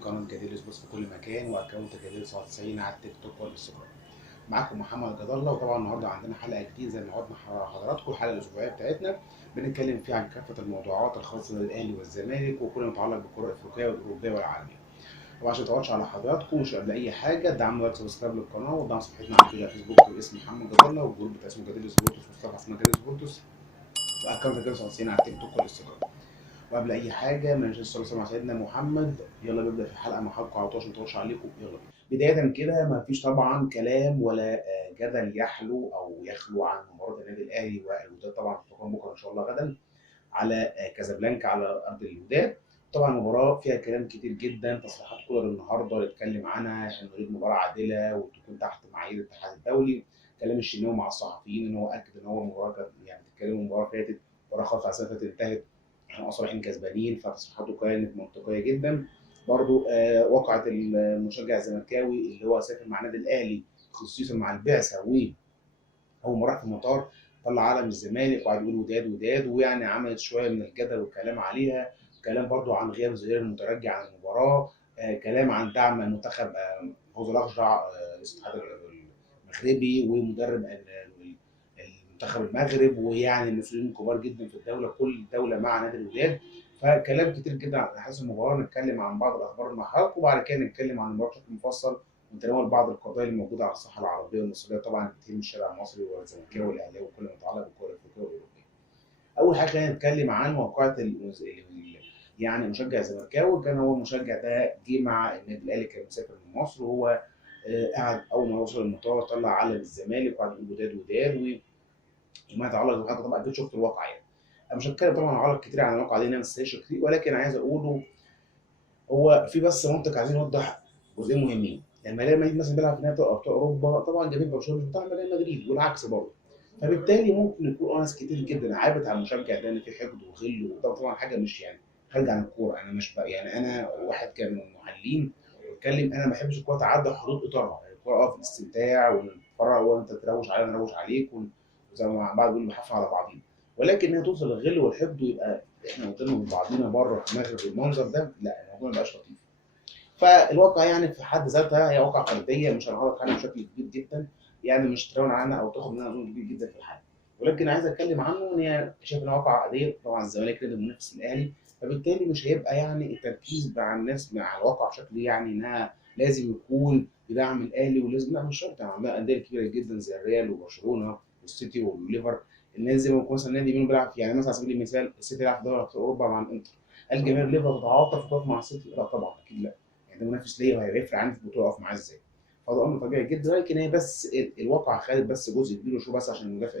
قناة جدير سبورتس في كل مكان واكونت جدير 99 على التيك توك والانستجرام. معاكم محمد جد الله، وطبعا النهارده عندنا حلقه جديده زي ما وعدنا حضراتكم. الحلقه الاسبوعيه بتاعتنا بنتكلم فيها عن كافه الموضوعات الخاصه بالاهلي والزمالك وكل ما يتعلق بالكره الافريقيه والاوروبيه والعالميه. طبعا عشان ما اطولش على حضراتكم، مش قبل اي حاجه دعموا لايك سبسكرايب للقناه ودعموا صفحتنا على فيسبوك باسم محمد جد الله، والجروب بتاع اسمه جدير سبورتس وصفحه اسمها جدير سبورتس واكونت جدير 99 على التيك توك والانستجرام. وقبل اي حاجه ما ننساش الصلاه على سيدنا محمد. يلا نبدا في الحلقه مع حضراتكم على طول عشان ما اطولش عليكم. يلا بينا. بدايه كده ما فيش طبعا كلام ولا جدل يحلو او يخلو عن مباراه النادي الاهلي والوداد. طبعا هتكون بكره ان شاء الله غدا على كازابلانكا على ارض الوداد. طبعا المباراه فيها كلام كتير جدا، تصريحات كولر النهارده اللي اتكلم عنها ان نريد مباراه عادله وتكون تحت معايير الاتحاد الدولي. كلام الشناوي مع الصحفيين ان هو اكد ان هو المباراه كانت يعني بتتكلموا المباراه فاتت، مباراه خلاص على سنه انتهت، احنا اصلا رايحين كسبانين، فتصريحاته كانت منطقيه جدا. برضو وقعت المشجع الزملكاوي اللي هو سافر مع النادي الاهلي خصوصا مع البعثه، اول ما راح في المطار طلع علم الزمالك وقعد يقول وداد وداد، ويعني عملت شويه من الجدل والكلام عليها. كلام برضو عن غياب زهير المترجي عن المباراه، كلام عن دعم المنتخب فوز الاخضر رئيس الاتحاد المغربي ومدرب المنتخب المغرب، ويعني المسؤولين الكبار جدا في الدوله، كل دوله مع نادي الوداد. فكلام كتير جدا عن احداث المباراه. نتكلم عن بعض الاخبار مع حضرتك وبعد كده نتكلم عن المباراه بشكل مفصل ونتناول بعض القضايا اللي موجوده على الساحه العربيه والمصريه، طبعا بتهم الشارع المصري والزملكاوي والاهلاوي وكل ما يتعلق بالكره الافريقيه والاوروبيه. اول حاجه خلينا نتكلم عن موقعة يعني مشجع الزملكاوي. كان هو المشجع ده جه مع النادي الاهلي، كان مسافر من مصر، وهو قعد اول ما وصل المطار طلع علم الزمالك وقعد يقول وداد وداد وما يتعلق بحاجه. طبعا اكيد شفت الواقع يعني. انا مش هتكلم طبعا على كتير عن الواقع دي، انا مش كتير، ولكن عايز اقوله هو في بس منطق عايزين نوضح جزئين مهمين. لما ريال مدريد مثلا بيلعب في نهائي ابطال اوروبا، طبعا جماهير برشلونه مش بتاع ريال مدريد والعكس برضه، فبالتالي ممكن يكون ناس كتير جدا عابت على المشجع ده ان في حقد وغل، وده طبعا حاجه مش يعني خارجه عن الكوره. انا مش بقى يعني انا واحد كان من المحللين بتكلم، انا ما بحبش الكوره تعدى حدود اطارها. يعني الكوره في الاستمتاع ونتفرج وانت تروش عليا نروش عليك وزي ما بعض بيقولوا بنحفل على بعضينا، ولكن انها توصل للغل والحقد ويبقى احنا قدام من بعضينا بره في المغرب بالمنظر ده، لا الموضوع ما بقاش لطيف. فالواقع يعني في حد ذاتها هي واقع فرديه، مش هنغلط عنها بشكل كبير جدا، يعني مش تراون عنها او تاخد منها جزء كبير جدا في الحياه. ولكن عايز اتكلم عنه ان هي شايف انها واقع عاديه. طبعا الزمالك نادي منافس الاهلي، فبالتالي مش هيبقى يعني التركيز مع الناس مع الواقع بشكل يعني انها لازم يكون بدعم الاهلي ولازم، لا مش شرط. يعني عندنا انديه كبيره جدا زي الريال وبرشلونه والسيتي والليفر. الناس زي ما يكون مثلا نادي مين بيلعب يعني مثلا على سبيل المثال السيتي بيلعب في دوري ابطال اوروبا مع الانتر، هل جماهير الليفر تتعاطف وتقف مع السيتي؟ لا طبعا اكيد لا. ده منافس ليا وهيفرق عني في البطوله اقف معاه ازاي؟ فده امر طبيعي جدا، ولكن هي بس الواقع خالد بس جزء كبير وشو بس عشان المدافع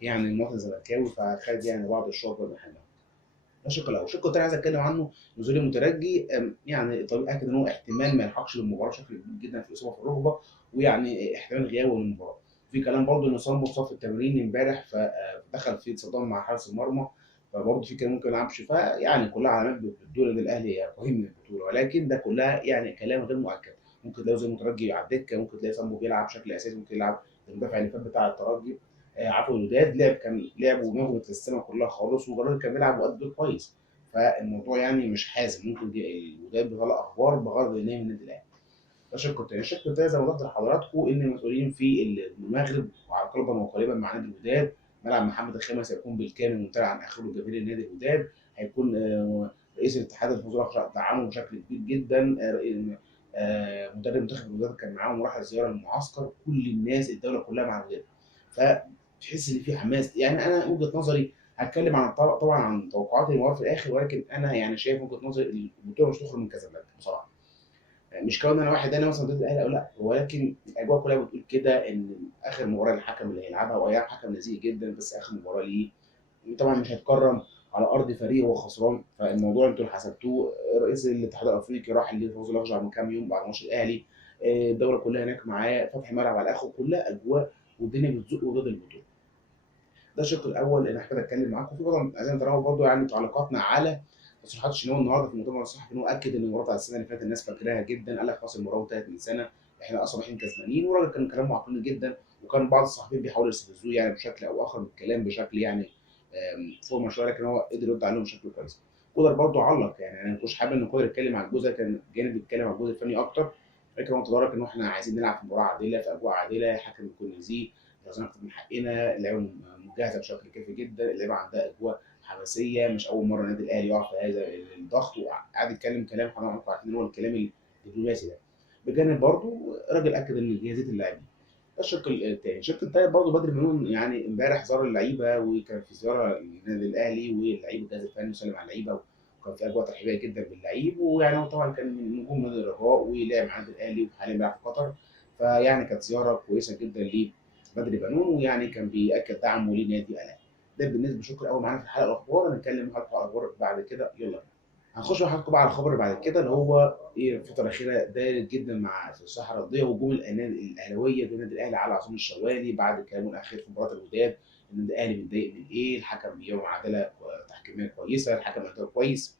يعني المواطن الزملكاوي، فخالد يعني بعض الشغل والمحنه. ده الشق الاول. الشق الثاني عايز اتكلم عنه نزول المترجي. يعني طبيعي اكد ان هو احتمال ما يلحقش بالمباراه بشكل كبير جدا في الاصابه في الركبه، ويعني احتمال غيابه من المباراه. في كلام برضه انه صاب مصاب في التمرين امبارح فدخل في صدام مع حارس المرمى، فبرضه في كلام ممكن ما يلعبش. فيعني كلها علامات بتدل ان الاهلي قريب من البطوله، ولكن ده كلها يعني كلام غير مؤكد. ممكن تلاقي زي المترجي على الدكه، ممكن تلاقي سامبو بيلعب بشكل اساسي، ممكن يلعب المدافع اللي فات بتاع الترجي عفوا الوداد لعب، كان لعب ودماغه متسمه كلها خالص، والراجل كان بيلعب وقد دور كويس. فالموضوع يعني مش حازم، ممكن الوداد بيطلع اخبار بغرض ان هي من النادي الاهلي. ده الشق الثاني. الشق الثالث زي ما قلت لحضراتكم ان المسؤولين في المغرب وعقربا وقريبا مع نادي الوداد، ملعب محمد الخامس هيكون بالكامل ممتلئ عن اخره جماهير نادي الوداد. هيكون رئيس الاتحاد الفوزي دعمه بشكل كبير جدا. مدرب منتخب الوداد كان معاهم وراح الزياره للمعسكر، كل الناس الدوله كلها مع الوداد. فتحس ان في حماس. يعني انا وجهه نظري هتكلم عن طبعا عن توقعات المباراه في الاخر، ولكن انا يعني شايف وجهه نظري البطوله مش تخرج من كازابلانكا بصراحه. مش كون انا واحد انا مثلا ضد الاهلي او لا، ولكن الاجواء كلها بتقول كده ان اخر مباراه الحكم اللي هيلعبها وايام حكم نزيه جدا، بس اخر مباراه ليه طبعا مش هيتكرم على ارض فريق هو خسران. فالموضوع انتوا اللي حسبتوه. رئيس الاتحاد الافريقي راح لفوز الاخضر من كام يوم بعد ماتش الاهلي، الدوله كلها هناك معاه، فتح ملعب على الاخر، كلها اجواء والدنيا بتزق ضد البطوله. ده الشق الاول اللي انا حابب اتكلم معاكم فيه. طبعا عايزين نتراوح برضه يعني تعليقاتنا على تصريحات الشناوي النهارده في المؤتمر الصحفي، ان هو اكد ان المباراه بتاعت السنه اللي فاتت الناس فاكراها جدا. قال لك خلاص المباراه انتهت من سنه، احنا اصلا رايحين كسبانين، والراجل كان كلامه عقلاني جدا، وكان بعض الصحفيين بيحاولوا يستفزوه يعني بشكل او اخر بالكلام بشكل يعني فورمال شويه، لكن هو قدر يرد عليهم بشكل كويس. كولر برضه علق. يعني انا مش حابب ان كولر يتكلم على الجزء، كان جانب بيتكلم على الجزء الفني اكتر، لكن هو تدرك ان احنا عايزين نلعب في مباراه عادله في اجواء عادله، الحكم يكون نزيه، لازم ناخد من حقنا، اللعيبه مجهزه بشكل كافي جدا، اللعيبه عندها اجواء حماسيه، مش اول مره النادي الاهلي يقع في هذا الضغط، وقعد يتكلم كلام حضراتكم عارفين هو الكلام الدبلوماسي ده. بجانب برضه الراجل اكد ان جاهزيه اللاعبين. ده الشق الثاني. الشق الثالث برضه بدر بنون يعني امبارح زار اللعيبه، وكان في زياره للنادي الاهلي واللعيبه الجهاز الفني وسلم على اللعيبه، وكان في اجواء ترحيبيه جدا باللعيب، ويعني هو طبعا كان من نجوم نادي الرجاء ولعب مع النادي الاهلي وحاليا بيلعب في قطر، فيعني كانت زياره كويسه جدا لبدر بنون، ويعني كان بياكد دعمه لنادي الاهلي. ده بالنسبه شكرا قوي معانا في الحلقه الاخبار. هنتكلم حلقه على الاخبار بعد كده، يلا بينا. هنخش مع حضراتكم بقى على الخبر اللي بعد كده، اللي هو ايه الفتره الاخيره داير جدا مع في الساحه الرياضيه هجوم الاهلاويه بالنادي الاهلي على عصام الشوالي بعد كلامه الاخير في مباراه الوداد، ان النادي الاهلي متضايق من ايه، الحكم بيعمل عداله تحكيميه كويسه، الحكم اداء كويس.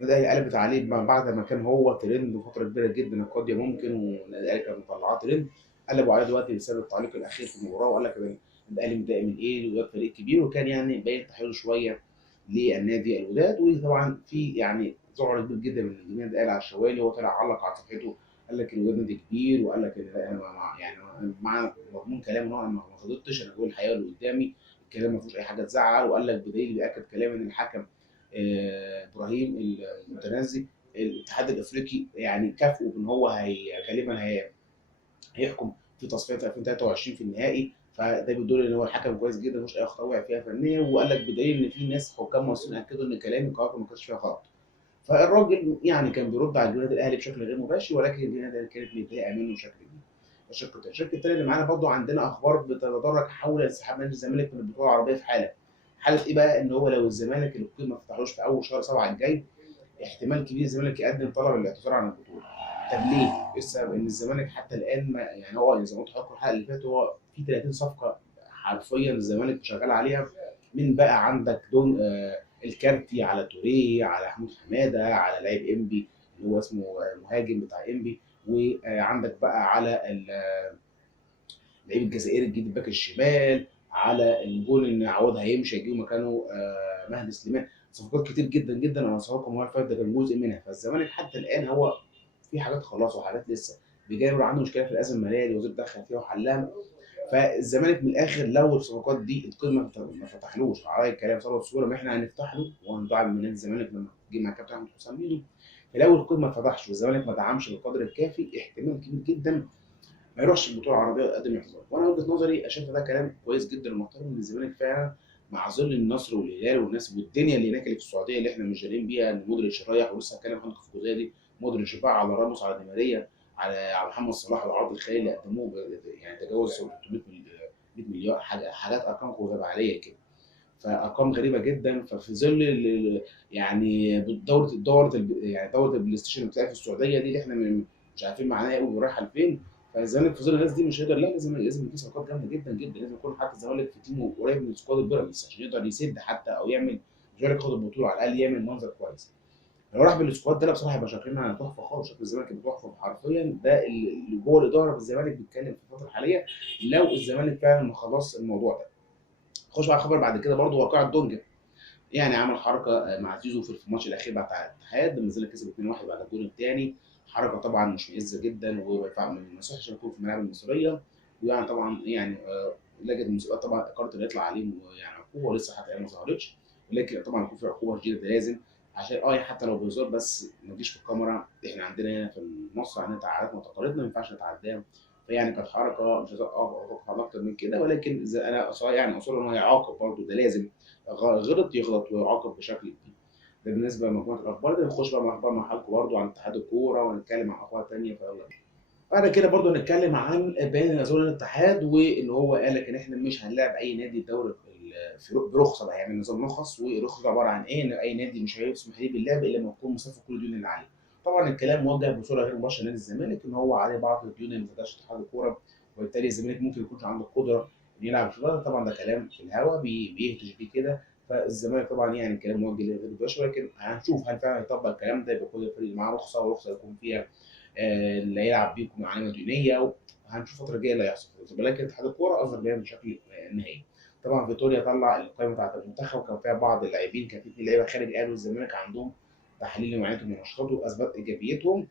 النادي الاهلي قلبت عليه بعد ما كان هو ترند فتره كبيره جدا القضيه ممكن، والنادي الاهلي كان مطلعاه ترند، قلبوا عليه دلوقتي بسبب التعليق الاخير في المباراه، وقال لك النادي الاهلي متضايق من ايه، الوداد فريق كبير، وكان يعني باين تحيزه شويه للنادي الوداد. وطبعا في يعني ذعر كبير جدا من النادي الاهلي على الشوالي، وهو طلع علق على صفحته، قال لك الوداد نادي كبير، وقال لك ان انا يعني مع مضمون كلام ان هو انا ما غلطتش، انا بقول الحقيقه اللي قدامي، الكلام ما فيهوش اي حاجه تزعل. وقال لك بدليل بياكد كلام ان الحكم ابراهيم المتنزي الاتحاد الافريقي يعني كافئه بان هو غالبا هيحكم في تصفيه 2023 في النهائي، فده بيدل ان هو الحكم كويس جدا مش اي اخطاء وقع فيها فنيه. وقال لك بدليل ان في ناس حكام مصريين اكدوا ان كلامي قراراتي ما كانش فيها غلط. فالراجل يعني كان بيرد على النادي الاهلي بشكل غير مباشر، ولكن النادي الاهلي كانت متضايقه منه بشكل كبير. الشق الثاني اللي معانا برضو عندنا اخبار بتتدرج حول انسحاب نادي الزمالك من البطوله العربيه في حاله ايه بقى، ان هو لو الزمالك القيد ما فتحوش في اول شهر 7 الجاي، احتمال كبير الزمالك يقدم طلب الاعتذار عن البطوله. طب ليه؟ ايه السبب؟ ان الزمالك حتى الان ما يعني هو زي ما قلت لحضرتك الحلقه اللي فاتت، هو في 30 صفقه حرفيا الزمالك شغال عليها، من بقى عندك دون الكارتي، على توريه، على محمود حماده، على لاعب انبي اللي هو اسمه مهاجم بتاع انبي، وعندك بقى على اللعيب الجزائري الجديد الباك الشمال، على الجول ان عواد هيمشي هيجيبوا مكانه مهدي سليمان. صفقات كتير جدا جدا، انا صفقات المره اللي فاتت ده كان جزء منها. فالزمالك حتى الان هو في حاجات خلاص وحاجات لسه، بجانب عنده مشكله في الازمه الماليه اللي الوزير دخل فيها وحلها. فالزمالك من الاخر لو الصفقات دي القمه ما فتحلوش على الكلام صلى الصوره، ما احنا هنفتح له وهندعم من نادي الزمالك لما جه مع كابتن احمد حسام ميدو. فلو القمه ما فتحش والزمالك ما دعمش بالقدر الكافي، احتمال كبير جدا ما يروحش البطوله العربيه ويقدم اعتذار. وانا وجهه نظري شايف ده كلام كويس جدا ومحترم، ان الزمالك فعلا مع ظل النصر والهلال والناس والدنيا اللي هناك اللي في السعوديه اللي احنا مش جايين بيها، ان مودريتش رايح، ولسه هتكلم عنك في الجزئيه دي، مودريتش باع على راموس، على دي ماريا، على محمد صلاح، العرض الخيالي اللي قدموه يعني تجاوز 300 100 مليار، حاجات ارقام خزعبليه كده، فارقام غريبه جدا. ففي ظل يعني يعني دوره البلاي ستيشن اللي بتلعب في السعوديه دي اللي احنا مش عارفين معناها ايه ورايحه لفين، فالزمالك في ظل الناس دي مش هيقدر، لا لازم يكون صفقات جامده جدا جدا، لازم يكون حتى الزمالك في تيمه قريب من سكواد البيراميدز عشان يقدر يسد حتى او يعمل، مش هيقدر ياخد البطوله، على الاقل يعمل منظر كويس. لو راح بالسكواد ده لا بصراحه يبقى شكلنا تحفه خالص، شكل الزمالك يبقى تحفه حرفيا. ده اللي جوه الاداره في الزمالك بيتكلم في الفتره الحاليه، لو الزمالك فعلا ما خلص الموضوع ده. خش على خبر بعد كده برضو، واقعة دونجا يعني عمل حركه مع زيزو في الماتش الاخير بتاع الاتحاد لما الزمالك كسب 2-1 بعد الجول الثاني، حركه طبعا مشمئزه جدا، وما يصحش يكون في الملاعب المصريه. ويعني طبعا يعني لجنه المسابقات طبعا قررت ان يطلع عليه يعني عقوبه، ولسه حتى الان ما ظهرتش، ولكن طبعا يكون في عقوبه شديده، ده لازم عشان حتى لو بهزار بس ما تجيش في الكاميرا، احنا عندنا هنا في مصر عندنا عاداتنا وتقاليدنا ما ينفعش نتعداها. فيعني كانت حركه مش عايز اتوقع اكتر من كده، ولكن انا يعني اصر ان هو يعاقب برضه، ده لازم، غلط يغلط ويعاقب بشكل كبير. ده بالنسبه لمجموعه الاخبار دي. نخش بقى مع حضرتك برضه عن اتحاد الكوره ونتكلم عن اخبار ثانيه، فيلا بينا. بعد كده برضه هنتكلم عن بيان نزول الاتحاد، واللي هو قال لك ان احنا مش هنلاعب اي نادي الدوري برخصه بقى، يعني نظام رخص، ورخصه عباره عن ايه؟ ان اي نادي مش هيسمح ليه باللعب الا لما يكون مصفي كل الديون اللي عليه. طبعا الكلام موجه بصوره غير مباشره لنادي الزمالك، ان هو عليه بعض الديون اللي ما تقدرش اتحاد الكوره، وبالتالي الزمالك ممكن يكونش عنده القدره ان يلعب في الوقت. طبعا ده كلام في الهواء بيهتش بيه كده. فالزمالك طبعا يعني الكلام موجه لغير مباشر، ولكن هنشوف هل فعلا يطبق الكلام ده، يبقى كل الفريق معاه رخصه، ورخصه يكون فيها اللي هيلعب بيكم علامه دينيه، وهنشوف الفتره الجايه اللي هيحصل. ولكن اتحاد الكوره اصدر بيان بشكل نهائي. طبعا فيتوريا طلع القائمه بتاعت المنتخب، وكان فيها بعض اللاعبين، كان في 2 لعيبه خارج الاهلي والزمالك عندهم تحاليل لمعاينتهم ونشاطهم واثبت ايجابيتهم.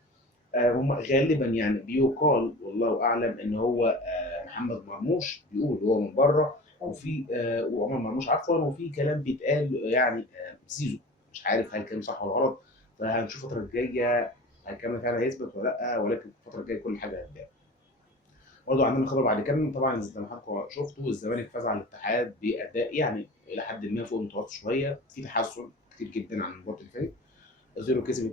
هم غالبا يعني بيقال والله اعلم ان هو محمد مرموش بيقول هو من بره، وفي وعمر مرموش عفوا، وفي كلام بيتقال يعني زيزو. مش عارف هل كلام صح ولا غلط، فهنشوف الفتره الجايه هل الكلام فعلا هيثبت ولا لا، ولكن الفتره الجايه كل حاجه هتبان. برضه عندنا خبر بعد كده طبعا زي ما حضراتكم شفتوا، الزمالك فاز على الاتحاد باداء يعني الى حد ما فوق المتوسط شويه، في تحسن كتير جدا عن المباراه اللي فاتت. اوزيرو كسب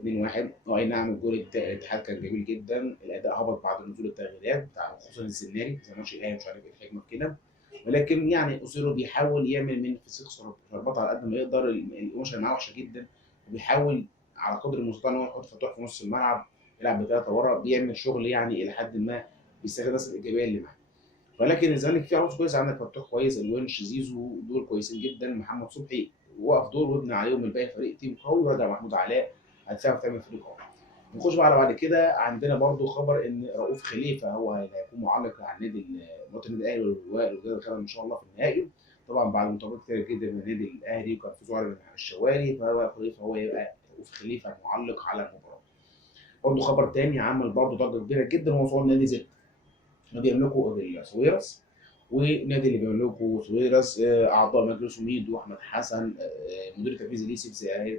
2-1. اي نعم الجول بتاع الاتحاد كان جميل جدا، الاداء هبط بعد نزول التغييرات بتاع خصوصا السناري زي ماتش الاهلي، مش عارف ايه الحكمه في كده. ولكن يعني اوزيرو بيحاول يعمل من فسيخ شربات على قد ما يقدر، القماشه معاه وحشه جدا، وبيحاول على قدر المستطاع ان هو يحط فتوح في نص الملعب، يلعب بثلاثه ورا، بيعمل شغل يعني الى حد ما، بيستغل الناس الايجابيه اللي معاه. ولكن الزمالك فيه عروض كويسه، عندك فتوح كويس، الونش، زيزو، دول كويسين جدا، محمد صبحي وقف دور وابني عليهم الباقي، فريق تيم قوي، ورجع محمود علاء، هتعرف تعمل فريق قوي. نخش بقى على بعد كده، عندنا برضو خبر ان رؤوف خليفه هو اللي هيكون معلق على النادي الوطني الاهلي والوداد الغدا ان شاء الله في النهائي، طبعا بعد مطالبات كتير جدا من النادي الاهلي، وكان في زعل من الشوالي، فهو خليفه هو يبقى رؤوف خليفه معلق على المباراه. برضو خبر تاني عمل برضو ضجه كبيره جدا، هو صعود نادي زد، بيملكوا السويرس، والنادي اللي بيملكه سويرس اعضاء مجلسه ميدو واحمد حسن، مدير التنفيذي ليه سيف زاهر.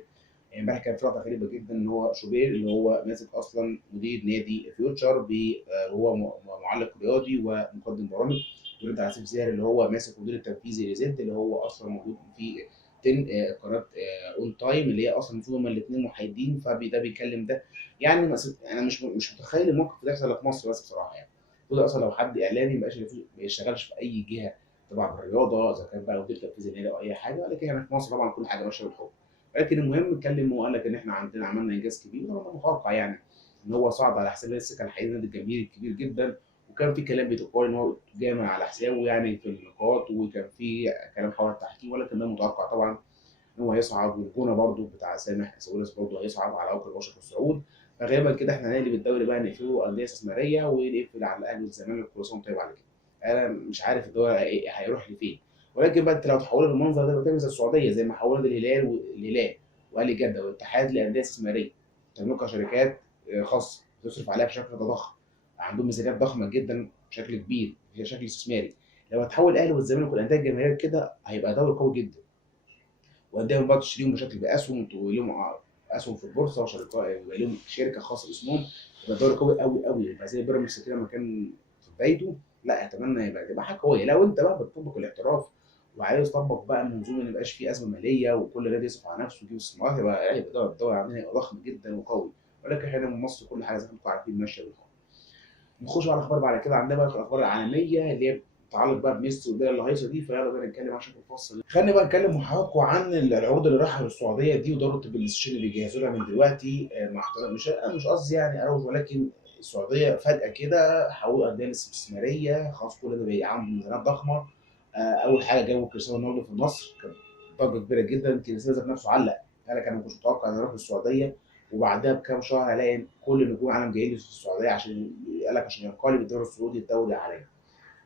امبارح كانت لقطه غريبه جدا ان هو شوبير اللي هو ماسك اصلا مدير نادي فيوتشر وهو معلق رياضي ومقدم برامج، بيرد على سيف زاهر اللي هو ماسك مدير التنفيذي لزد، اللي هو اصلا موجود في قناه اون تايم، اللي هي اصلا المفروض هما الاثنين محايدين، فده بيكلم ده. يعني انا مش متخيل الموقف ده يحصل في مصر بس بصراحه يعني. المفروض اصلا لو حد اعلامي ما يشتغلش في اي جهه تبع الرياضه، اذا كان بقى مدير تنفيذي نادي او اي حاجه، ولكن يعني في مصر طبعا كل حاجه ماشيه بالحب. لكن المهم اتكلم وقال لك ان احنا عندنا عملنا انجاز كبير، وانا متوقع يعني ان هو صعد على حساب لسه كان حقيقي نادي الجماهير الكبير جدا، وكان في كلام بيتقال ان هو جامع على حسابه يعني في النقاط، وكان في كلام حول التحكيم، ولكن ده متوقع طبعا ان هو هيصعد، والجونه برده بتاع سامح سويرس برده هيصعد على اول الاشهر الصعود. فغالبا كده احنا هنقلب الدوري بقى، نقفله انديه استثماريه ونقفل على الاهلي والزمالك، كل سنه طيب على كده. انا مش عارف الدوري هيروح لفين، ولكن بقى انت لو تحولها بالمنظر ده بتعمل زي السعوديه، زي ما حولنا الهلال واهلي جده والاتحاد لانديه استثماريه تملكها شركات خاصه تصرف عليها بشكل تضخم، عندهم ميزانيات ضخمه جدا بشكل كبير هي شكل استثماري. لو هتحول الاهلي والزمالك والانديه الجماهيريه كده هيبقى دوري قوي جدا، وانديه بعض تشتريهم بشكل باسهم، ولهم اسهم في البورصه وشركات، يبقى لهم شركه خاصه باسمهم، يبقى الدوري قوي قوي قوي، يبقى زي بيراميدز كده لما كان في بدايته. لا اتمنى يبقى تبقى حاجه قويه، لو انت بقى بتطبق الاحتراف وعايز تطبق بقى منظومه ما يبقاش فيه ازمه ماليه وكل نادي يصرف على نفسه ويجيب استثمارات، يبقى الدوري عندنا يبقى ضخم جدا وقوي. ولكن احنا من مصر كل حاجه زي ما انتم عارفين ماشيه بالحب. نخش على الاخبار بعد كده، عندنا بقى الاخبار العالميه اللي هي بتتعلق بقى بميسي والدنيا اللي هيصه دي، فيلا بقى نتكلم عن شكل الفصل. خلينا بقى نتكلم مع حضراتكم عن العروض اللي رايحه للسعوديه دي، ودوره البلاي ستيشن اللي بيجهزوا لها من دلوقتي. مع مش قصدي يعني اروج، ولكن السعوديه فجاه كده حولوا الانديه الاستثماريه خلاص، كل ده بقى عنده ميزانيات ضخمه. اول حاجه جابوا كريستيانو رونالدو في مصر، كان ضجه كبيره جدا، كريستيانو ذات نفسه علق، قال لك انا ما كنتش متوقع ان اروح للسعوديه، وبعدها بكام شهر الاقي كل نجوم العالم جايين لي في السعوديه عشان قال لك عشان ينقلب الدوري السعودي الدوري عليا.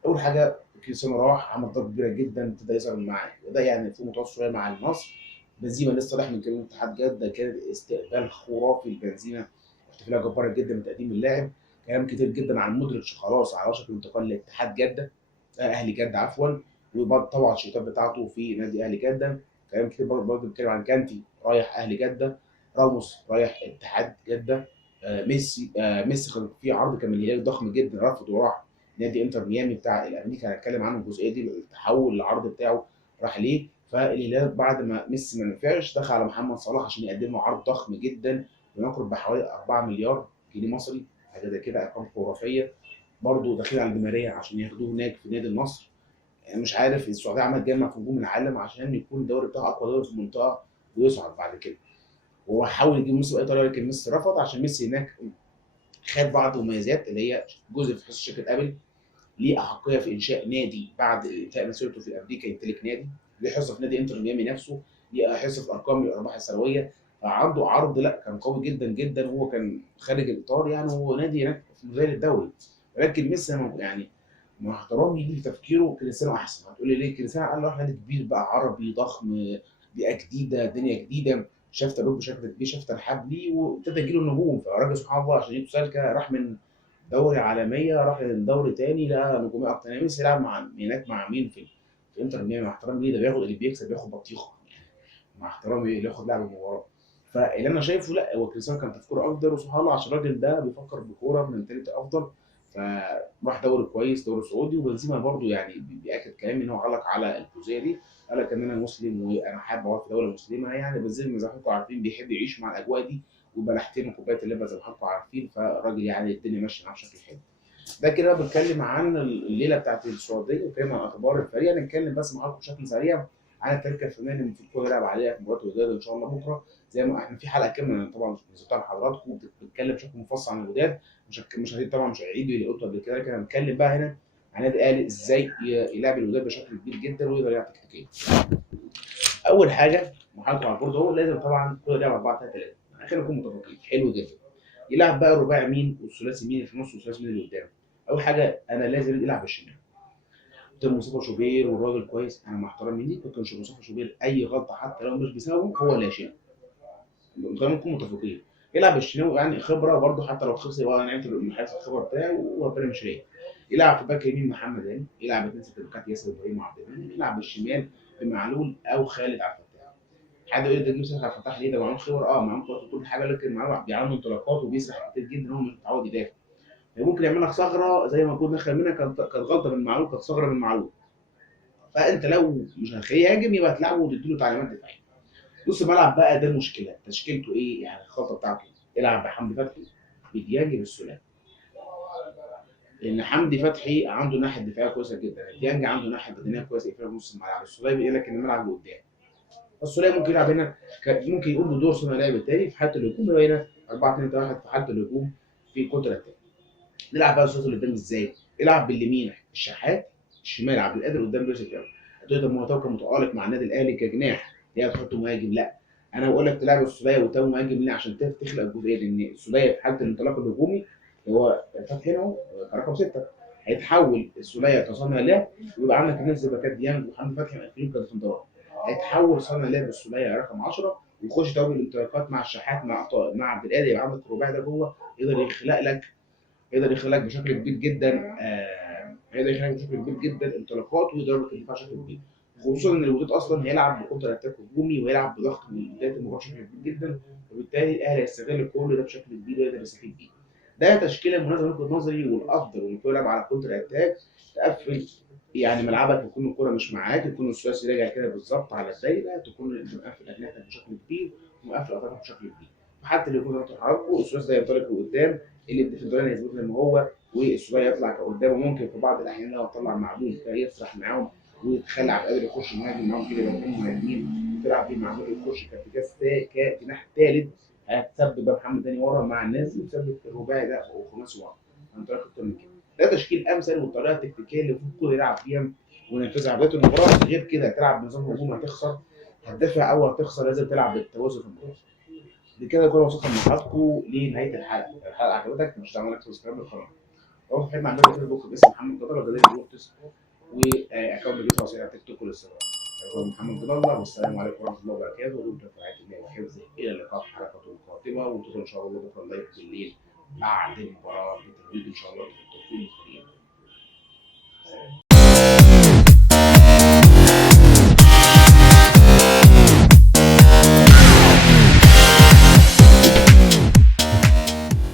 اول حاجه كريستيانو راح عمل ضجه كبيره جدا، ابتدى يظهر معاه، وده يعني في متوسط شويه مع النصر. بنزيما لسه رايح من كلمه اتحاد جده، كان استقبال خرافي لبنزيما، احتفاليه جباره جدا من تقديم اللاعب. كلام كتير جدا عن مودريتش خلاص على وشك الانتقال لاتحاد جده، اهلي جده عفوا، وطبعا الشيطان بتاعته في نادي اهلي جده. كلام كتير برضه بيتكلم عن كانتي رايح اهلي جده، راموس رايح اتحاد جده، ميسي كان في عرض كان من الهلال ضخم جدا رفض وراح نادي انتر ميامي بتاع الامريكي، هنتكلم عنه الجزئيه دي، التحول العرض بتاعه راح ليه. فالهلال بعد ما ميسي ما نفعش دخل على محمد صلاح عشان يقدم له عرض ضخم جدا بيقرب بحوالي 4 مليار جنيه مصري، حاجه زي كده، ارقام خرافيه. برضه داخلين على دي عشان ياخدوه هناك في نادي النصر. يعني مش عارف السعوديه عملت جامع في نجوم العالم عشان يكون الدوري بتاعه اقوى دوري في المنطقه ويصعد بعد كده. وهو حاول يجيب ميسي باي طريقه، لكن ميسي رفض عشان ميسي هناك خد بعض المميزات اللي هي جزء في حصه شركه ابل، ليه احقيه في انشاء نادي بعد انتهاء مسيرته في امريكا يمتلك نادي، ليه حصه في نادي انتر ميامي نفسه، ليه حصه في ارقام الارباح السنويه. فعنده عرض لا كان قوي جدا جدا، وهو كان خارج الاطار يعني، وهو نادي هناك في مزايا الدوري. ولكن ميسي يعني مع احترامي ليه في تفكيره كريستيانو احسن. هتقول لي ليه؟ كريستيانو قال راح نادي كبير بقى عربي ضخم، بيئه جديده، دنيا جديده، شاف تجربه بشكل كبير، شاف ترحاب ليه وابتدى يجيله النجوم. فالراجل سبحان الله عشان يجيب سالكه راح من دوري عالميه راح لدوري تاني لقى نجوميه اكتر. يعني ميسي يلعب مع هناك مع مين في انتر ميامي؟ مع احترامي ليه، ده بياخد اللي بيكسب بياخد بطيخه يعني، مع احترامي اللي ياخد لاعب المباراه. فاللي انا شايفه لا، هو كريستيانو كان تفكيره افضل، وسبحان الله عشان الراجل ده بيفكر بكوره بمنتاليتي افضل. فراح دوري كويس، دوري سعودي. وبنزيما برضو يعني بياكد كلامي ان هو علق على الجزئيه دي، قال لك ان انا مسلم وانا حابب اقعد في دوله مسلمه. يعني بنزيما زي ما حضراتكم عارفين بيحب يعيش مع الاجواء دي، وبلحتين وكوبايه اللبن زي ما حضراتكم عارفين. فالراجل يعني الدنيا ماشيه معاه بشكل حلو. ده كده بتكلم عن الليله بتاعت السعوديه، وكلام عن اخبار الفريق. هنتكلم بس معاكم بشكل سريع عن التركه الفنيه اللي المفروض كله يلعب عليها في مباراه الوداد ان شاء الله بكره. زي ما احنا في حلقه كامله طبعا نزلتها لحضراتكم بتتكلم بشكل مفصل عن الوداد. مش هعيد طبعا، مش هعيد اللي قلته قبل كده، لكن هنتكلم بقى هنا عن النادي الاهلي ازاي يلعب الوداد بشكل كبير جدا ويقدر يلعب تكتيكيا. اول حاجه محطه على البورد هو لازم طبعا كله يلعب 4 3 3 عشان نكون متفقين. حلو جدا. يلعب بقى رباعي مين والثلاثي مين اللي في النص والثلاثي مين اللي قدام. اول حاجه انا لازم يلعب بالشمال. كابتن مصطفى شوبير والراجل كويس، انا مع احترامي ليه كابتن مصطفى شوبير اي غلطه حتى لو مش بسببه هو اللي هيشيلها. خلينا نكون متفقين. يلعب بالشناوي يعني خبره برضه، حتى لو خسر يبقى انا عرفت المحادثه الخبره بتاعه وربنا مش رايق. يلعب في باك يمين محمد هاني، يلعب اتنين ست باكات ياسر ابراهيم وعبد المنعم، يلعب بالشمال بمعلول او خالد عبد الفتاح. حد يقول لي ده نفسك عبد الفتاح ليه؟ ده معاه خبره، معاه خبره في كل حاجه، لكن معاه بيعمل انطلاقات وبيسرح كتير جدا، هو مش متعود يدافع. ممكن يعمل لك ثغره زي ما كنا دخل منها، كانت غلطه من معلول، كانت ثغره من معلول. فانت لو مش هتخليه يهاجم يبقى تلعبه وتديله تعليمات دفاعيه. نص الملعب بقى ده المشكله، تشكيلته ايه؟ يعني الخطه بتاعته يلعب بحمدي فتحي بديانج بالسوليه. لان حمدي فتحي عنده ناحيه دفاعيه كويسه جدا، ديانج عنده ناحيه بدنيه كويسه يقفل نص الملعب، السوليه بيقول لك ان الملعب لقدام. السوليه ممكن يلعب هنا، ممكن يقوم بدور صانع لعب التاني في حاله الهجوم، يبقى هنا 4 2 3 في حاله الهجوم في كونتر اتاك. نلعب بقى الشوط اللي قدام ازاي؟ يلعب باليمين الشحات، الشمال عبد القادر، قدام لويس الجو. هتقول طب ما هو توكل متالق مع النادي الاهلي كجناح، هي تحطه مهاجم؟ لا، انا بقول لك تلعب السوليه وتو مهاجم ليه؟ عشان تخلق الجزئيه دي، ان السوليه في حاله الانطلاق الهجومي اللي هو فتحي هنا رقم 6 هيتحول السوليه كصانع لعب، ويبقى عندك الناس زي باكات ديانج وحمدي فتحي مقفلين كديفندرات. هيتحول صانع لعب السوليه رقم 10 ويخش توجه الانطلاقات مع الشحات مع عبد القادر، يبقى عندك الرباعي ده جوه يقدر يخلق بشكل كبير جدا هيقدر يخلق بشكل كبير جدا انطلاقات ويضرب الدفاع بشكل كبير. خصوصا ان الوداد اصلا هيلعب بكونتر اتاك هجومي وهيلعب بضغط من بدايه المباراه بشكل كبير جدا، وبالتالي الاهلي هيستغل كل ده بشكل كبير ويقدر يستفيد بيه. ده تشكيله مناسبه من وجهه نظري، والافضل ان يكون يلعب على كونتر اتاك، تقفل يعني ملعبك، يكون الكوره مش معاك، يكون الثلاثي راجع كده بالظبط على الدايره، تكون انت مقفل اجنحتك بشكل كبير ومقفل اطرافك بشكل كبير. وحتى اللي يكون حركه الثلاثي ده ينطلق لقدام، اللي الديفندرين يثبت زي ما هو، والسوليه يطلع كقدامه. ممكن في بعض الاحيان لو طلع معلول يسرح معاهم ويتخلى عن قادر يخش مهاجم معاهم كده، يبقى اثنين مهاجمين وتلعب بيه معلول يخش كارتكاز كجناح ثالث، هتثبت بقى محمد تاني ورا مع الناس دي، وتثبت الرباعي ده او الخماسي ورا. هنطلق اكتر من كده. ده تشكيل امثل والطريقه التكتيكيه اللي المفروض كله يلعب فيها وننفذها على بدايه المباراه. غير كده هتلعب بنظام هجوم هتخسر، هتدافع او هتخسر، لازم تلعب بالتوازن في المباراه. بكده نكون وصلنا مع حضراتكم لنهايه الحلقه. الحلقه عجبتك مش هتعمل لك سبسكرايب للقناه. لو بتحب عندنا فيسبوك باسم محمد قدر وجديد بورتس، واكونت بيجي وسيله على تيك توك والاستمرار. أنا محمد قدر، والسلام عليكم ورحمه الله وبركاته، ودمتم في رعايه الله وحفظه. الى اللقاء في حلقه قادمه، وانتظروا ان شاء الله بكره اللايف بالليل بعد المباراه بالتتويج ان شاء الله بالتوفيق للفريق.